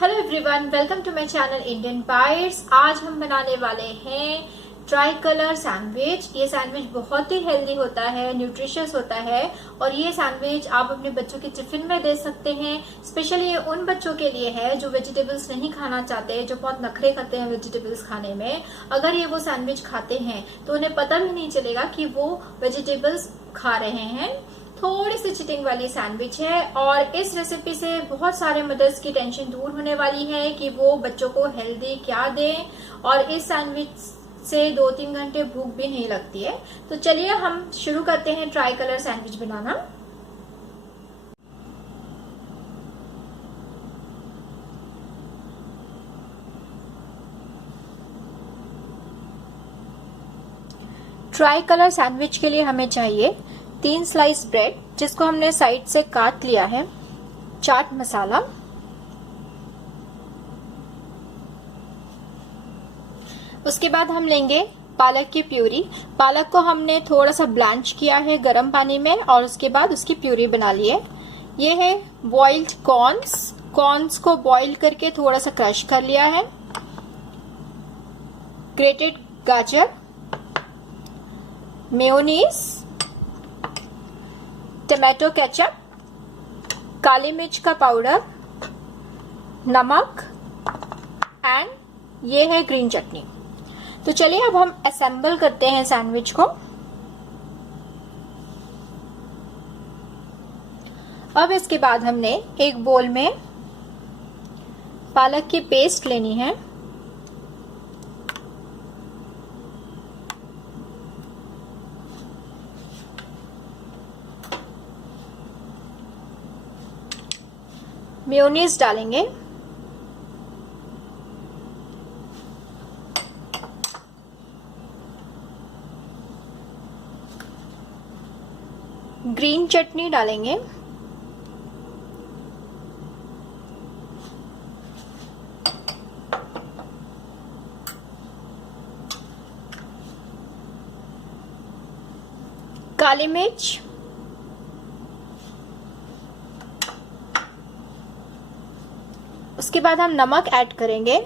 Hello everyone, welcome to my channel Indian bites. आज हम बनाने वाले हैं ट्राई कलर सैंडविच। ये सैंडविच बहुत ही हेल्दी होता है, न्यूट्रिशियस होता है और ये सैंडविच आप अपने बच्चों के टिफिन में दे सकते हैं। स्पेशली ये उन बच्चों के लिए है जो वेजिटेबल्स नहीं खाना चाहते, जो बहुत नखरे करते हैं वेजिटेबल्स खाने में। अगर ये वो सैंडविच खाते हैं तो उन्हें पता भी नहीं चलेगा कि वो वेजिटेबल्स खा रहे हैं। थोड़ी सी चिटिंग वाली सैंडविच है और इस रेसिपी से बहुत सारे मदर्स की टेंशन दूर होने वाली है कि वो बच्चों को हेल्दी क्या दें, और इस सैंडविच से 2-3 घंटे भूख भी नहीं लगती है। तो चलिए हम शुरू करते हैं ट्राई कलर सैंडविच बनाना। ट्राई कलर सैंडविच के लिए हमें चाहिए 3 स्लाइस ब्रेड, जिसको हमने साइड से काट लिया है, चाट मसाला, उसके बाद हम लेंगे पालक की प्यूरी। पालक को हमने थोड़ा सा ब्लांच किया है गर्म पानी में और उसके बाद उसकी प्यूरी बना ली है। ये है बॉइल्ड कॉर्न्स को बॉइल करके थोड़ा सा क्रश कर लिया है। ग्रेटेड गाजर, मेयोनीज, टमाटो केचप, काली मिर्च का पाउडर, नमक एंड ये है ग्रीन चटनी। तो चलिए अब हम असेंबल करते हैं सैंडविच को। अब इसके बाद हमने एक बोल में पालक की पेस्ट लेनी है। मेयोनीज डालेंगे, ग्रीन चटनी डालेंगे, काली मिर्च, उसके बाद हम नमक ऐड करेंगे।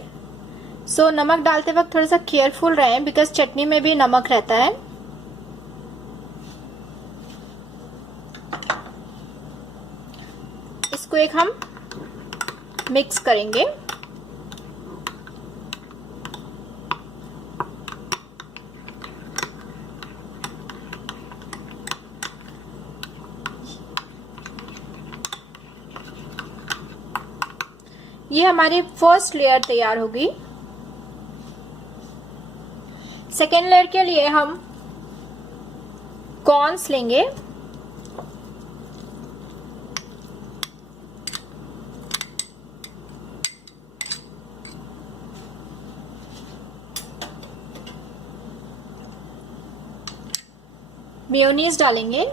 सो नमक डालते वक्त थोड़ा सा केयरफुल रहें बिकॉज चटनी में भी नमक रहता है। इसको एक हम मिक्स करेंगे। ये हमारी फर्स्ट लेयर तैयार होगी। सेकेंड लेयर के लिए हम कॉर्न्स लेंगे, मेयोनीज डालेंगे,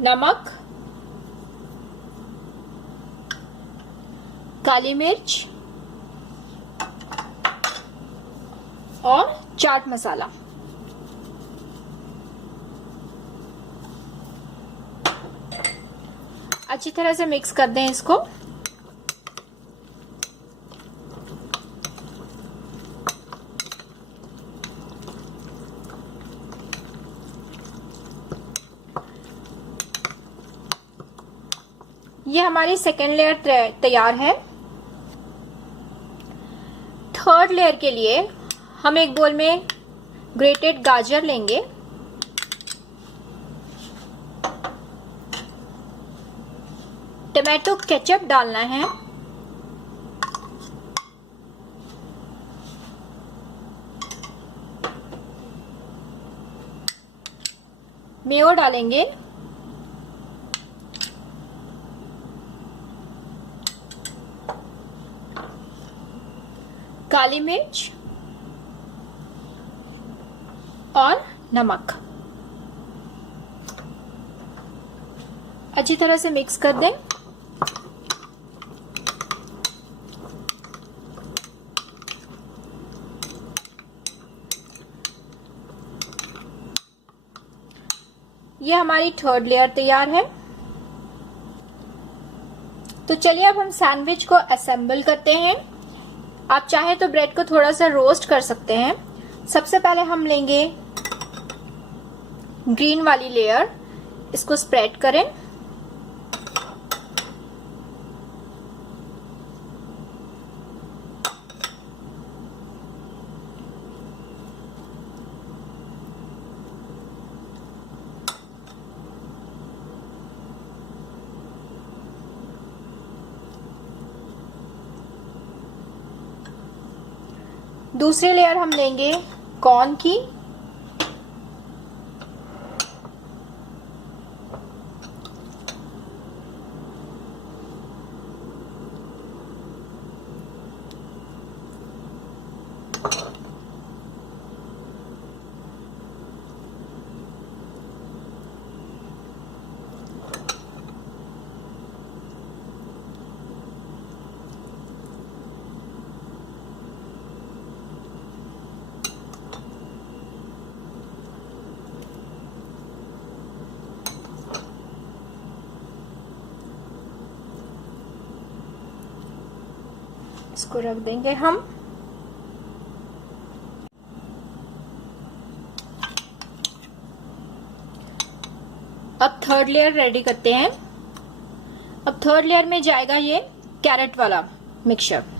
नमक, काली मिर्च और चाट मसाला। अच्छी तरह से मिक्स कर दें इसको। ये हमारी सेकेंड लेयर तैयार है। थर्ड लेयर के लिए हम एक बोल में ग्रेटेड गाजर लेंगे, टमाटो केचप डालना है, मेयो डालेंगे, काली मिर्च और नमक। अच्छी तरह से मिक्स कर दें। ये हमारी थर्ड लेयर तैयार है। तो चलिए अब हम सैंडविच को असेंबल करते हैं। आप चाहे तो ब्रेड को थोड़ा सा रोस्ट कर सकते हैं। सबसे पहले हम लेंगे ग्रीन वाली लेयर, इसको स्प्रेड करें। दूसरी लेयर हम लेंगे कॉर्न की। इसको रख देंगे हम। अब थर्ड लेयर रेडी करते हैं। अब थर्ड लेयर में जाएगा ये कैरेट वाला मिक्सचर।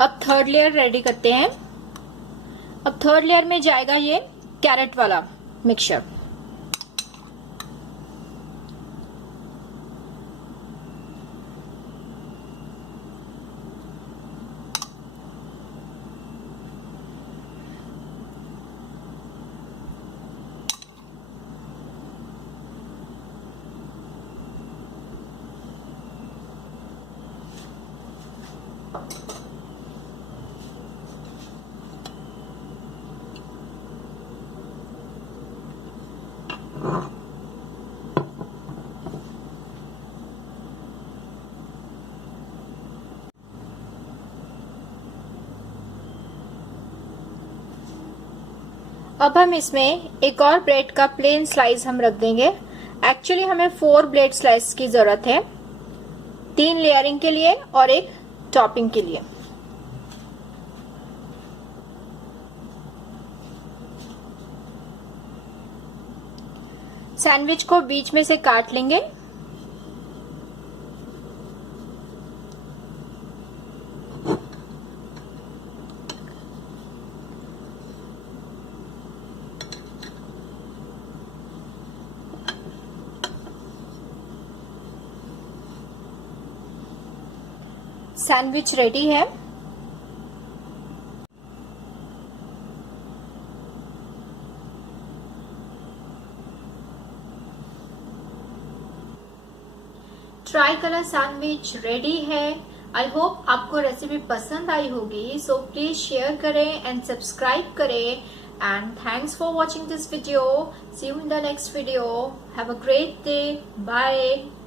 अब थर्ड लेयर रेडी करते हैं। अब थर्ड लेयर में जाएगा ये कैरेट वाला मिक्सचर। अब हम इसमें एक और ब्रेड का प्लेन स्लाइस हम रख देंगे। एक्चुअली हमें 4 ब्रेड स्लाइस की जरूरत है, 3 लेयरिंग के लिए और एक टॉपिंग के लिए। सैंडविच को बीच में से काट लेंगे। सैंडविच रेडी है। ट्राई कलर सैंडविच रेडी है। आई होप आपको रेसिपी पसंद आई होगी। सो प्लीज शेयर करें एंड सब्सक्राइब करें। And thanks for watching this video. See you in the next video. Have a great day. Bye.